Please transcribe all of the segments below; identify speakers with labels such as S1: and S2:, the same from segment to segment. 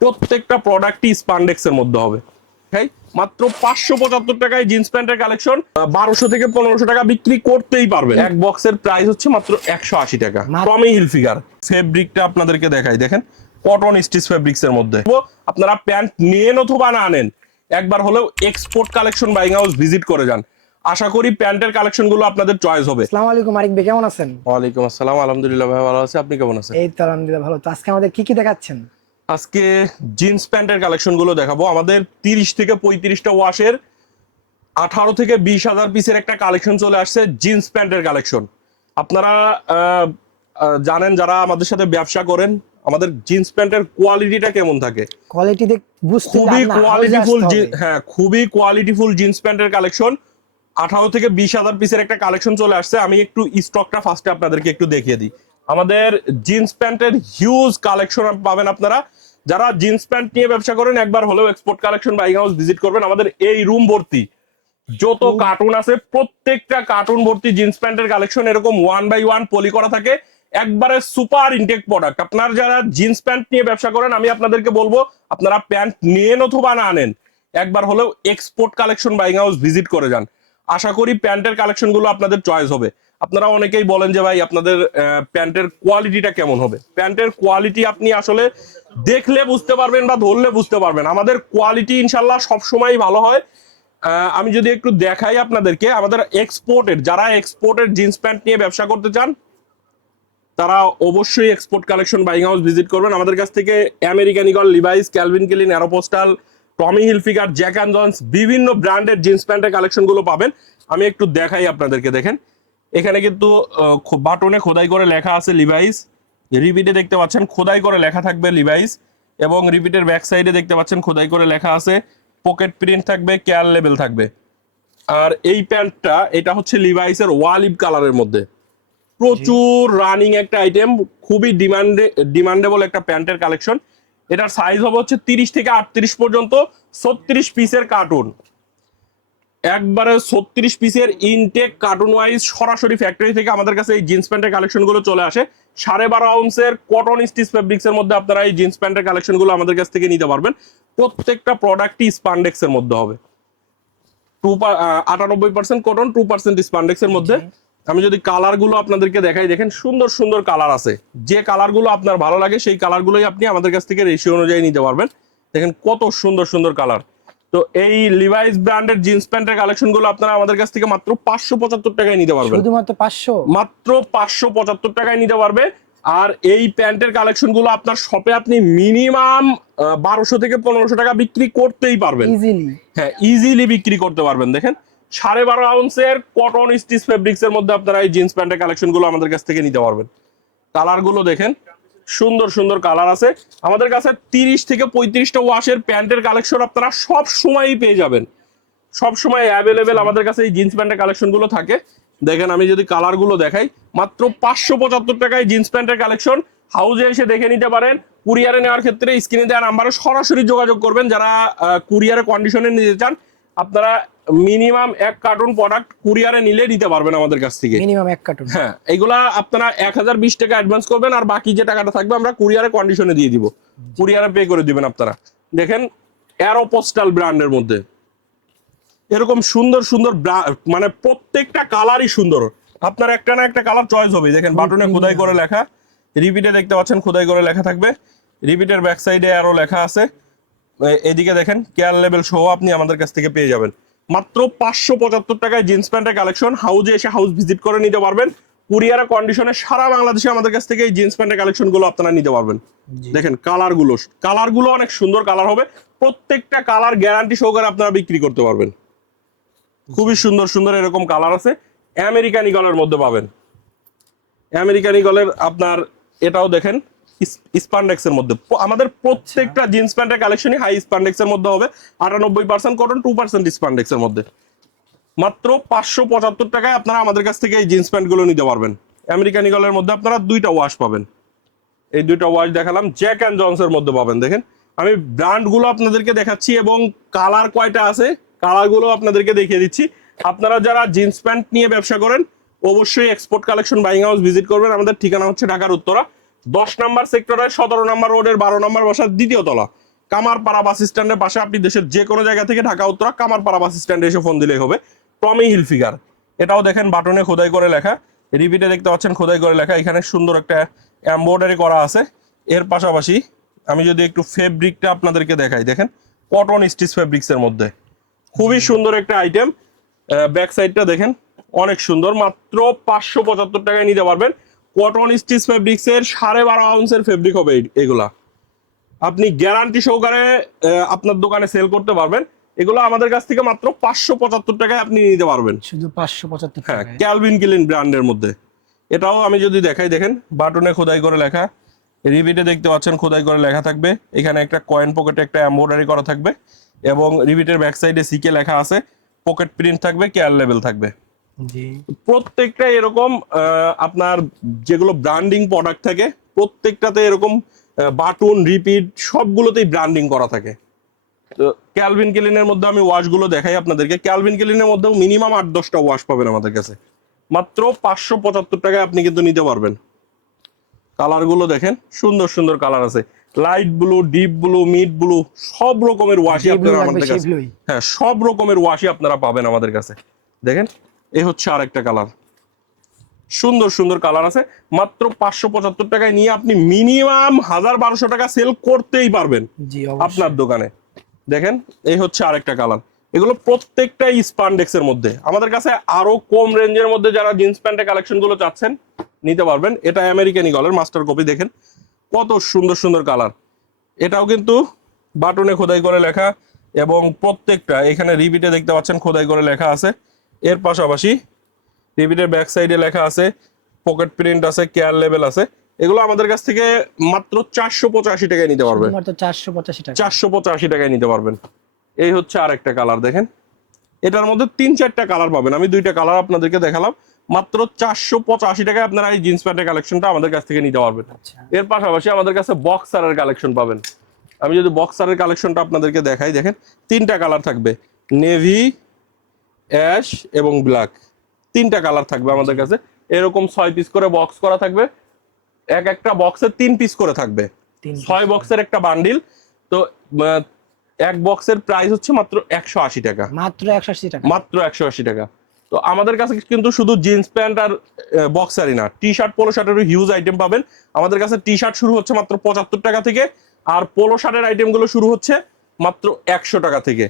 S1: প্রত্যেকটা প্রোডাক্টই স্পান্ডেক্সের মধ্যে হবে? মাত্র পাঁচশো পঁচাত্তর টাকায় জিন্স প্যান্টের কালেকশন বারোশো থেকে পনেরোশো টাকা বিক্রি করতেই পারবে এক বক্সের প্রাইস হচ্ছে মাত্র একশো আশি টাকা। টমি হিল ফিগার ফেব্রিকটা আপনাদেরকে দেখাই। দেখেন কটন স্টিচ ফেব্রিক্স এর মধ্যে। আপনারা প্যান্ট নিয়েন অথবা না আনেন একবার হলেও export collection buying house visit করে যান। আশা করি প্যান্টের কালেকশনগুলো আপনাদের চয়েস হবে।
S2: আসসালামু আলাইকুম আরিক ভাই কেমন আছেন?
S1: ওয়ালাইকুম আসসালাম আলহামদুলিল্লাহ ভাই ভালো আছে। আপনি কেমন আছেন?
S2: এই তো আলহামদুলিল্লাহ ভালো। তো আজকে আমাদের কি কি দেখাচ্ছেন?
S1: আজকে জিন্স প্যান্টের কালেকশনগুলো দেখাবো। আমাদের তিরিশ থেকে পঁয়ত্রিশটা ওয়াশের আঠারো থেকে বিশ হাজার পিসের একটা কালেকশন চলে আসছে জিন্স প্যান্টের কালেকশন। আপনারা জানেন যারা আমাদের সাথে ব্যবসা করেন আমাদের জিন্স প্যান্টের কোয়ালিটিটা কেমন থাকে?
S2: কোয়ালিটি
S1: খুবই কোয়ালিটিফুল। হ্যাঁ খুবই কোয়ালিটিফুল জিন্স প্যান্টের কালেকশন। আঠারো থেকে বিশ হাজার পিসের একটা কালেকশন চলে আসছে। আমি একটু স্টকটা ফার্স্টে আপনাদেরকে একটু দেখিয়ে দিই। আমাদের জিন্স প্যান্টের হিউজ কালেকশন পাবেন আপনারা। যারা জিন্স প্যান্ট নিয়ে ব্যবসা করেন একবার হলেও export collection buying house visit করবেন। আমাদের এই রুম ভর্তি। যত কার্টুন আছে প্রত্যেকটা কার্টুন ভর্তি জিন্স প্যান্টের কালেকশন এরকম ওয়ান বাই ওয়ান পলি করা থাকে। একবারে সুপার ইনটেক প্রোডাক্ট আপনার যারা জিন্স প্যান্ট নিয়ে ব্যবসা করেন আমি আপনাদেরকে বলব আপনারা প্যান্ট নিয়েন অথবা না আনেন একবার হলেও export collection buying house visit করে যান। আশা করি প্যান্টের কালেকশনগুলো আপনাদের চয়েস হবে। আপনারা অনেকেই বলেন যে ভাই আপনাদের প্যান্টের কোয়ালিটিটা কেমন হবে? প্যান্টের কোয়ালিটি আপনি আসলে দেখলে বুঝতে পারবেন বা ধরলে বুঝতে পারবেন। আমাদের কোয়ালিটি ইনশাল্লাহ সবসময় ভালো হয়। আমি যদি একটু দেখাই আপনাদেরকে, আমাদের এক্সপোর্টের যারা এক্সপোর্টের জিন্স প্যান্ট নিয়ে ব্যবসা করতে চান, তারা অবশ্যই export collection buying house visit করবেন। আমাদের কাছ থেকে American Eagle Levi's Calvin Klein Aeropostale Tommy Hilfiger Jack and Jones বিভিন্ন ব্র্যান্ডের জিন্স প্যান্টের কালেকশনগুলো পাবেন। আমি একটু দেখাই আপনাদেরকে দেখেন। এখানে কিন্তু বাটনে খোদাই করে লেখা আছে লিভাইস রিপিটে দেখতে পাচ্ছেন খোদাই করে লেখা থাকবে লিভাইস এবং রিপিটের ব্যাক সাইডে দেখতে পাচ্ছেন খোদাই করে লেখা আছে পকেট প্রিন্ট থাকবে কেয়ার লেভেল থাকবে। আর এই প্যান্টটা এটা হচ্ছে লিভাইসের ওয়ালিভ কালারের মধ্যে। প্রচুর রানিং একটা আইটেম খুবই ডিমান্ডে ডিমান্ডেবল একটা প্যান্টের কালেকশন এটার সাইজ হবে হচ্ছে তিরিশ থেকে আটত্রিশ পর্যন্ত ছত্রিশ পিসের কার্টুন একবারে ছত্রিশ পিসের ইনটেক কার্টুন ওয়াইজ সরাসরি ফ্যাক্টরি থেকে আমাদের কাছে এই জিন্স প্যান্টের কালেকশনগুলো চলে আসে। সাড়ে বারো আউন্সের কটন স্টিচ ফেব্রিক্স এর মধ্যে আপনারা এই জিন্স প্যান্টের কালেকশনগুলো আমাদের কাছ থেকে নিতে পারবেন। প্রত্যেকটা প্রোডাক্টই স্পান্ডেক্স এর মধ্যে হবে। টু আটানব্বই percent cotton two percent spandex এর মধ্যে। আমি যদি কালারগুলো আপনাদেরকে দেখাই দেখেন সুন্দর সুন্দর কালার আছে। যে কালারগুলো আপনার ভালো লাগে সেই কালার গুলোই আপনি আমাদের কাছ থেকে রেশিও অনুযায়ী নিতে পারবেন। দেখেন কত সুন্দর সুন্দর কালার তো এই লিভাইস ব্র্যান্ডের জিন্স প্যান্টের কালেকশনগুলো আপনারা আমাদের কাছ থেকে মাত্র পাঁচশো পঁচাত্তর টাকায় নিতে পারবেন।
S2: শুধুমাত্র পাঁচশো?
S1: মাত্র পাঁচশো পঁচাত্তর টাকায় নিতে পারবে। আর এই প্যান্টের কালেকশনগুলো আপনার শপে আপনি মিনিমাম বারোশো থেকে পনেরোশো টাকা বিক্রি করতেই পারবেন।
S2: ইজিলি
S1: হ্যাঁ ইজিলি বিক্রি করতে পারবেন। দেখেন সাড়ে বারো আউন্সের কটন স্টিচ ফেব্রিক্স এর মধ্যে আপনারা এই জিন্স প্যান্টের কালেকশনগুলো আমাদের কাছ থেকে নিতে পারবেন। কালারগুলো দেখেন, সুন্দর সুন্দর কালার আছে। আমাদের কাছে তিরিশ থেকে পঁয়ত্রিশটা ওয়াশের প্যান্টের কালেকশন আপনারা সব সময়ই পেয়ে যাবেন। সব সময় অ্যাভেলেবেল আমাদের কাছে এই জিন্স প্যান্টের কালেকশনগুলো থাকে। দেখেন, আমি যদি কালারগুলো দেখাই, মাত্র পাঁচশো পঁচাত্তর টাকায় জিন্স প্যান্টের কালেকশন হাউজে এসে দেখে নিতে পারেন। কুরিয়ারে নেওয়ার ক্ষেত্রে স্ক্রিনে দেওয়া নাম্বারে সরাসরি যোগাযোগ করবেন। যারা কুরিয়ারে কন্ডিশনে নিতে চান, আপনারা মিনিমাম এক কার্টুন প্রোডাক্ট কুরিয়ারে নিলে নিতে পারবেন আমাদের কাছ থেকে।
S2: মিনিমাম এক কার্টুন।
S1: হ্যাঁ এগুলা আপনারা এক হাজার বিশ টাকা অ্যাডভান্স করবেন আর বাকি যে টাকাটা থাকবে আমরা কুরিয়ারে কন্ডিশনে দিয়ে দিব। কুরিয়ারে পে করে দিবেন আপনারা। দেখেন অ্যারোপোস্টাল ব্র্যান্ডের মধ্যে। এরকম সুন্দর সুন্দর মানে প্রত্যেকটা কালারই সুন্দর। আপনার একটা না একটা কালার চয়েস হবে দেখেন বাটনে খোদাই করে লেখা। রিপিটে দেখতে পাচ্ছেন খোদাই করে লেখা থাকবে। রিপিটের ব্যাক সাইডে আরও লেখা আছে। এদিকে দেখেন কেয়ার লেভেল সহ আপনি আমাদের কাছ থেকে পেয়ে যাবেন। মাত্র পাঁচশো পঁচাত্তর টাকায় জিন্স প্যান্টের কালেকশন। হাউজে এসে হাউস ভিজিট করে নিতে পারবেন। কুরিয়ার কন্ডিশনে সারা বাংলাদেশে আমাদের কাছ থেকে এই জিন্স প্যান্টের কালেকশনগুলো আপনারা নিতে পারবেন। দেখেন কালারগুলো কালারগুলো অনেক সুন্দর কালার হবে। প্রত্যেকটা কালার গ্যারান্টি সহকারে আপনারা বিক্রি করতে পারবেন। খুবই সুন্দর সুন্দর এরকম কালার আছে। আমেরিকান ইগলের মধ্যে পাবেন। আমেরিকান ইগলের আপনার এটাও দেখেন স্পান্ডেক্স এর মধ্যে। আমাদের প্রত্যেকটা জিন্স প্যান্টের কালেকশনই হাই স্পান্ডেক্স এর মধ্যে হবে। আটানব্বই percent cotton two percent spandex এর মধ্যে। মাত্র পাঁচশো পঁচাত্তর টাকায় আপনারা আমাদের কাছ থেকে এই জিন্স প্যান্টগুলো নিতে পারবেন। আমেরিকান ইগলের মধ্যে আপনারা দুইটা ওয়াশ পাবেন। এই দুইটা ওয়াশ দেখালাম। জ্যাক অ্যান্ড জনসের মধ্যে পাবেন দেখেন। আমি ব্র্যান্ডগুলো আপনাদেরকে দেখাচ্ছি এবং কালার কয়টা আছে কালারগুলো আপনাদেরকে দেখিয়ে দিচ্ছি। আপনারা যারা জিন্স প্যান্ট নিয়ে ব্যবসা করেন অবশ্যই export collection buying house visit করবেন। আমাদের ঠিকানা হচ্ছে ঢাকার উত্তরা। দশ নাম্বার সেক্টরের সতেরো নাম্বার রোডের বারো নাম্বার বাসার দ্বিতীয় তলা। কামারপাড়া বাস স্ট্যান্ডের পাশে আপনি দেশের যে কোনো জায়গা থেকে ঢাকা, উত্তরা, কামারপাড়া বাস স্ট্যান্ডে এসে ফোন দিলেই হবে। টমি হিল ফিগার এটাও দেখেন বাটনে খোদাই করে লেখা। রিপিটে দেখতে পাচ্ছেন খোদাই করে লেখা। এখানে সুন্দর একটা এমব্রয়ডারি করা আছে। এর পাশাপাশি আমি যদি একটু ফেব্রিকটা আপনাদেরকে দেখাই। দেখেন কটন স্টিচ ফেব্রিক্স এর মধ্যে। খুবই সুন্দর একটা আইটেম ব্যাক সাইডটা দেখেন, অনেক সুন্দর। মাত্র পাঁচশো পঁচাত্তর টাকায় নিতে পারবেন। কটন স্টিচ ফেব্রিক্স এর সাড়ে বারো আউন্সের ফেব্রিক হবে এগুলা। আপনি গ্যারান্টি সহকারে আপনার দোকানে সেল করতে পারবেন। এগুলো আমাদের কাছ থেকে মাত্র পাঁচশো পঁচাত্তর টাকায় আপনি নিতে পারবেন।
S2: শুধু পাঁচশো পঁচাত্তর
S1: হ্যাঁ ক্যালভিন কিলিন ব্র্যান্ডের মধ্যে। এটাও আমি যদি দেখাই দেখেন বাটনে খোদাই করে লেখা। রিবিটে দেখতে পাচ্ছেন খোদাই করে লেখা থাকবে। এখানে একটা কয়েন পকেটে একটা এমব্রয়ডারি করা থাকবে। এবং রিবিটের ব্যাক সাইডে সিকে লেখা আছে। পকেট প্রিন্ট থাকবে কেয়ার লেভেল থাকবে। প্রত্যেকটা এরকম আপনার যেগুলো ব্র্যান্ডিং প্রোডাক্ট থাকে প্রত্যেকটাতে এরকম বাটন রিপিট সবগুলোতেই ব্র্যান্ডিং করা থাকে। তো ক্যালভিন কেলিনের মধ্যে আমি ওয়াশগুলো দেখাই আপনাদেরকে। ক্যালভিন কেলিনের মধ্যেও মিনিমাম আট দশটা ওয়াশ পাবেন আমাদের কাছে। মাত্র পাঁচশো পঁচাত্তর টাকায় আপনি কিন্তু নিতে পারবেন। কালারগুলো দেখেন সুন্দর সুন্দর কালার আছে। Light blue deep blue mid blue সব রকমের ওয়াশই আপনারা আমাদের কাছে হ্যাঁ সব রকমের ওয়াশই আপনারা পাবেন আমাদের কাছে। দেখেন এই হচ্ছে আরেকটা কালার সুন্দর সুন্দর কালার আছে। মাত্র পাঁচশো পঁচাত্তর টাকায় নিয়ে আপনি মিনিমাম হাজার বারোশো টাকা সেল করতেই পারবেন আপনার দোকানে। দেখেন এই হচ্ছে আরেকটা কালার এগুলো প্রত্যেকটাই স্পান্ডেক্স এর মধ্যে। আমাদের কাছে আরও কম রেঞ্জের মধ্যে যারা জিন্স প্যান্টের কালেকশনগুলো চাচ্ছেন নিতে পারবেন। এটা আমেরিকান ইগলের মাস্টার কপি দেখেন। কত সুন্দর সুন্দর কালার এটাও কিন্তু বাটনে খোদাই করে লেখা এবং প্রত্যেকটা এখানে রিবিটে দেখতে পাচ্ছেন খোদাই করে লেখা আছে। এর পাশাপাশি রিবিটের ব্যাক সাইডে লেখা আছে পকেট প্রিন্ট আছে কেয়ার লেভেল আছে। এগুলো আমাদের কাছ থেকে মাত্র চারশো পঁচাশি টাকায় নিতে পারবেন
S2: চারশো পঁচাশি টাকা।
S1: চারশো পঁচাশি টাকায় নিতে পারবেন। এই হচ্ছে আর একটা কালার দেখেন। এটার মধ্যে তিন চারটা কালার পাবেন। আমি দুইটা কালার আপনাদেরকে দেখালাম। মাত্র চারশো পঁচাশি টাকায় আপনারা এই জিন্স প্যান্টের কালেকশনটা আমাদের কাছ থেকে নিতে পারবেন।
S2: আচ্ছা।
S1: এর পাশাপাশি আমাদের কাছে বক্সারের কালেকশন পাবেন। আমি যদি বক্সারের কালেকশনটা আপনাদেরকে দেখাই দেখেন তিনটা কালার থাকবে। নেভি অ্যাশ এবং ব্ল্যাক। তিনটা কালার থাকবে আমাদের কাছে। এরকম ছয় পিস করে বক্স করা থাকবে। এক একটা বক্সে তিন পিস করে থাকবে। ছয় বক্সের একটা বান্ডিল তো এক বক্সের প্রাইস হচ্ছে মাত্র একশো আশি টাকা।
S2: মাত্র একশো আশি টাকা।
S1: মাত্র একশো আশি টাকা। তো আমাদের কাছে কিন্তু শুধু জিন্স প্যান্ট আর বক্সারই না। টি শার্ট পোলো শার্টেরও হিউজ আইটেম পাবেন। আমাদের কাছে টি শার্ট শুরু হচ্ছে মাত্র পঁচাত্তর টাকা থেকে। আর পোলো শার্টের আইটেমগুলো শুরু হচ্ছে মাত্র একশো টাকা থেকে।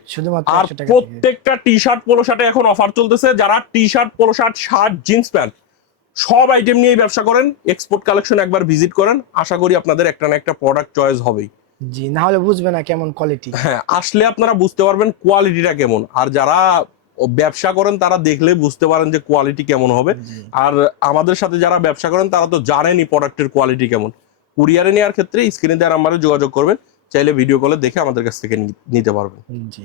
S1: আর। প্রত্যেকটা টি শার্ট পোলো শার্টে এখন অফার চলতেছে। যারা T shirt polo shirt shirt jeans pant সব আইটেম নিয়েই ব্যবসা করেন এক্সপোর্ট কালেকশন একবার ভিজিট করেন। আশা করি আপনাদের একটা না একটা প্রোডাক্ট চয়েস হবেই।
S2: জি না হলে বুঝবে না কেমন কোয়ালিটি
S1: হ্যাঁ আসলে আপনারা বুঝতে পারবেন কোয়ালিটিটা কেমন। আর যারা ব্যবসা করেন তারা দেখলে বুঝতে পারেন যে কোয়ালিটি কেমন হবে। আর আমাদের সাথে যারা ব্যবসা করেন তারা তো জানেনই প্রোডাক্টের কোয়ালিটি কেমন। কুরিয়ারে নেওয়ার ক্ষেত্রে স্ক্রিনে দেওয়ার নাম্বারে যোগাযোগ করবেন। চাইলে ভিডিও কলে দেখে আমাদের কাছ থেকে নিতে পারবেন।
S2: জি।